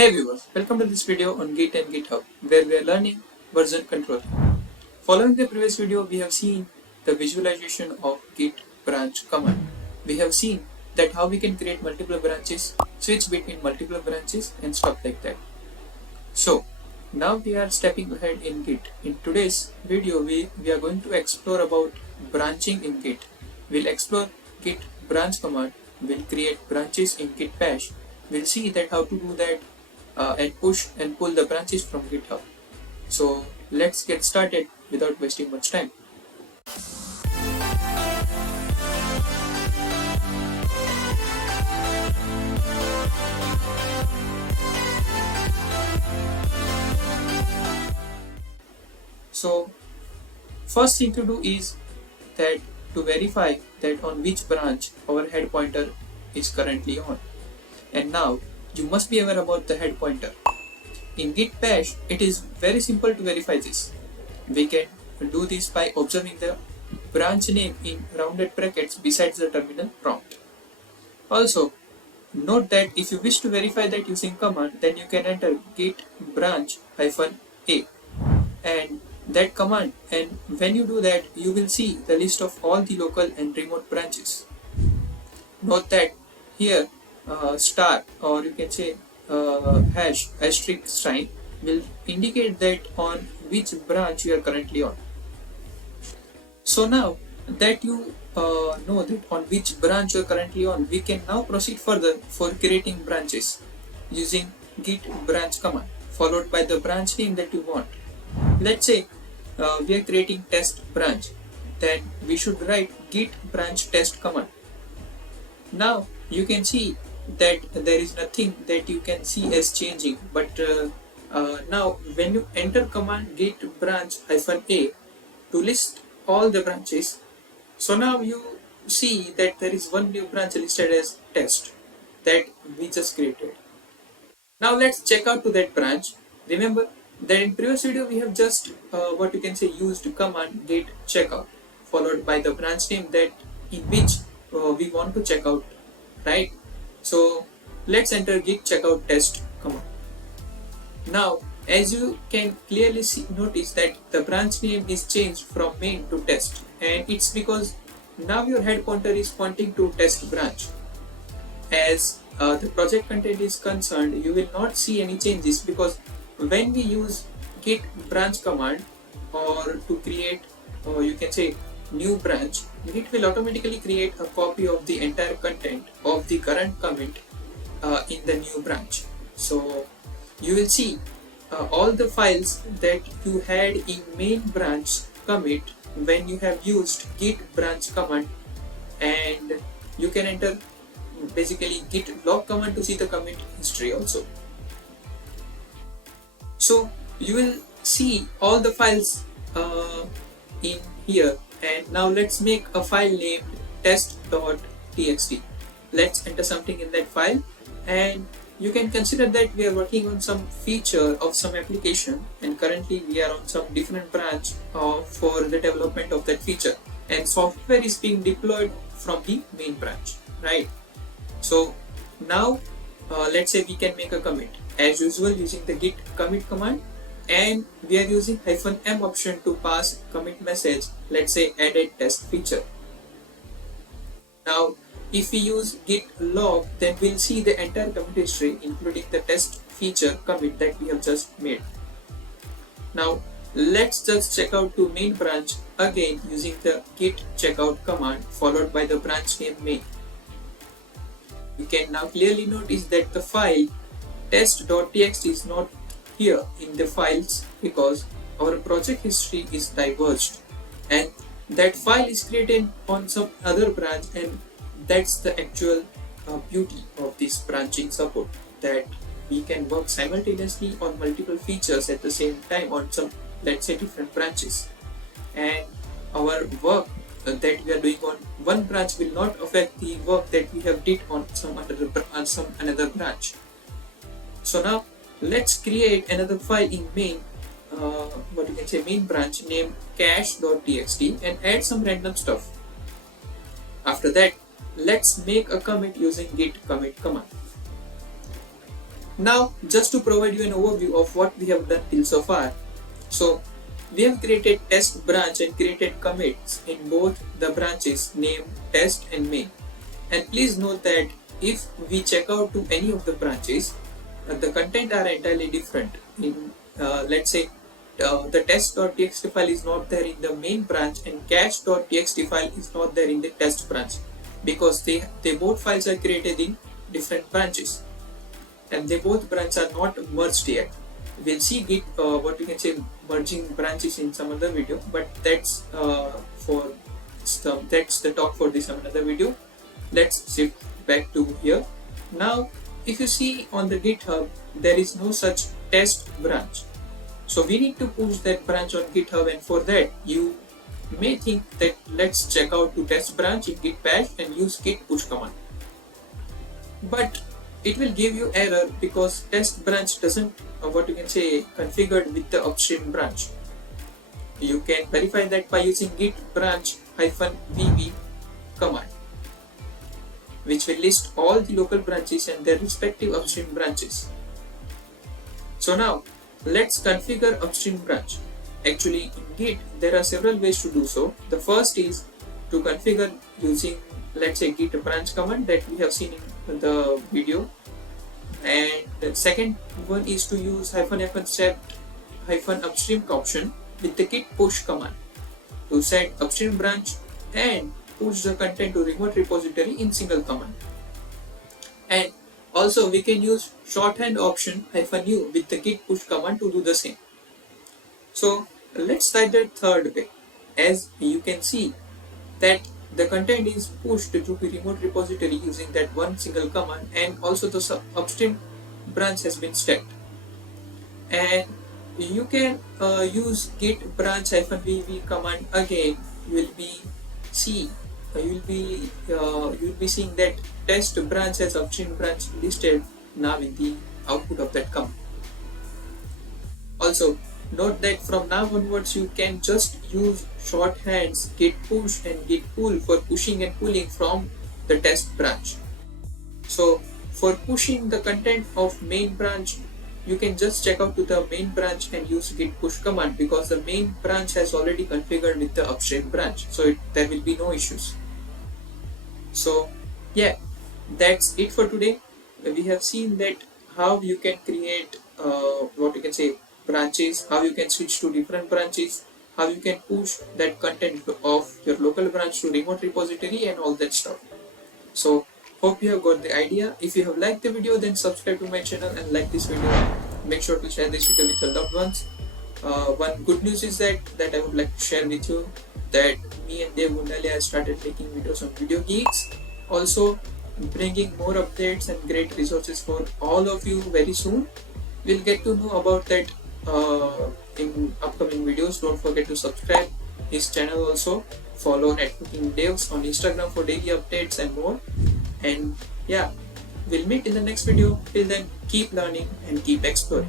Hey viewers, welcome to this video on Git and GitHub, where we are learning version control. Following the previous video, we have seen the visualization of Git branch command. We have seen that how we can create multiple branches, switch between multiple branches and stuff like that. So now we are stepping ahead in Git. In today's video, we are going to explore about branching in Git. We'll explore Git branch command, we'll create branches in Git bash, we'll see that how to do that and push and pull the branches from GitHub. So let's get started without wasting much time. So first thing to do is that to verify that on which branch our head pointer is currently on. And now you must be aware about the head pointer. In Git bash, it is very simple to verify this. We can do this by observing the branch name in rounded brackets besides the terminal prompt. Also, note that if you wish to verify that using command, then you can enter git branch -a and that command, and when you do that, you will see the list of all the local and remote branches. Note that here star, or you can say hash asterisk sign, will indicate that on which branch you are currently on. So now that you know that on which branch you are currently on, we can now proceed further for creating branches using git branch command followed by the branch name that you want. Let's say we are creating test branch, then we should write git branch test command. Now you can see that there is nothing that you can see as changing, but now when you enter command git branch -a to list all the branches, so now you see that there is one new branch listed as test that we just created. Now let's check out to that branch. Remember that in previous video we have just what you can say used command git checkout followed by the branch name that in which we want to check out, right? So let's enter git checkout test command. Now as you can clearly notice that the branch name is changed from main to test, and it's because now your head pointer is pointing to test branch. As the project content is concerned, you will not see any changes because when we use git branch command or to create you can say new branch, Git will automatically create a copy of the entire content of the current commit in the new branch. So you will see all the files that you had in main branch commit when you have used git branch command, and you can enter basically git log command to see the commit history also. So you will see all the files in here. And now let's make a file named test.txt. Let's enter something in that file, and you can consider that we are working on some feature of some application, and currently we are on some different branch for the development of that feature, and software is being deployed from the main branch, right? So now let's say we can make a commit as usual using the git commit command, and we are using -m option to pass commit message, let's say added test feature. Now if we use git log, then we'll see the entire commit history including the test feature commit that we have just made. Now let's just check out to main branch again using the git checkout command followed by the branch name main. You can now clearly notice that the file test.txt is not here in the files because our project history is diverged, and that file is created on some other branch, and that's the actual beauty of this branching support, that we can work simultaneously on multiple features at the same time on some, let's say, different branches, and our work that we are doing on one branch will not affect the work that we have did on some another branch. So now let's create another file in main, what you can say main branch named cache.txt, and add some random stuff. After that, let's make a commit using git commit command. Now, just to provide you an overview of what we have done till so far. So, we have created test branch and created commits in both the branches named test and main. And please note that if we check out to any of the branches, the content are entirely different. In let's say the test.txt file is not there in the main branch and cache.txt file is not there in the test branch, because they both files are created in different branches and they both branches are not merged yet. We'll see Git what we can say merging branches in some other video, but that's that's the talk for this another video. Let's shift back to here. Now, if you see on the GitHub, there is no such test branch. So we need to push that branch on GitHub, and for that you may think that let's check out to test branch in git bash and use git push command. But it will give you error because test branch doesn't what you can say configured with the upstream branch. You can verify that by using git branch -vv command, which will list all the local branches and their respective upstream branches. So now let's configure upstream branch. Actually, in Git there are several ways to do so. The first is to configure using, let's say, git branch command that we have seen in the video, and the second one is to use -set -upstream option with the git push command to set upstream branch and push the content to remote repository in single command. And also we can use shorthand option -u with the git push command to do the same. So let's try the third way. As you can see that the content is pushed to the remote repository using that one single command, and also the upstream branch has been stacked. And you can use git branch -vv command again. You will be seeing that test branch has upstream branch listed now in the output of that command. Also, note that from now onwards you can just use shorthands git push and git pull for pushing and pulling from the test branch. So for pushing the content of main branch, you can just check out to the main branch and use git push command, because the main branch has already configured with the upstream branch, so there will be no issues. So yeah, that's it for today. We have seen that how you can create what you can say branches, how you can switch to different branches, how you can push that content of your local branch to remote repository and all that stuff. So hope you have got the idea. If you have liked the video, then subscribe to my channel and like this video. Make sure to share this video with your loved ones. One good news is that I would like to share with you that me and Dev Gundale have started making videos on Video Geeks. Also bringing more updates and great resources for all of you very soon. We'll get to know about that in upcoming videos. Don't forget to subscribe his channel also. Follow Networking Devs on Instagram for daily updates and more. And yeah, we'll meet in the next video. Till then, keep learning and keep exploring.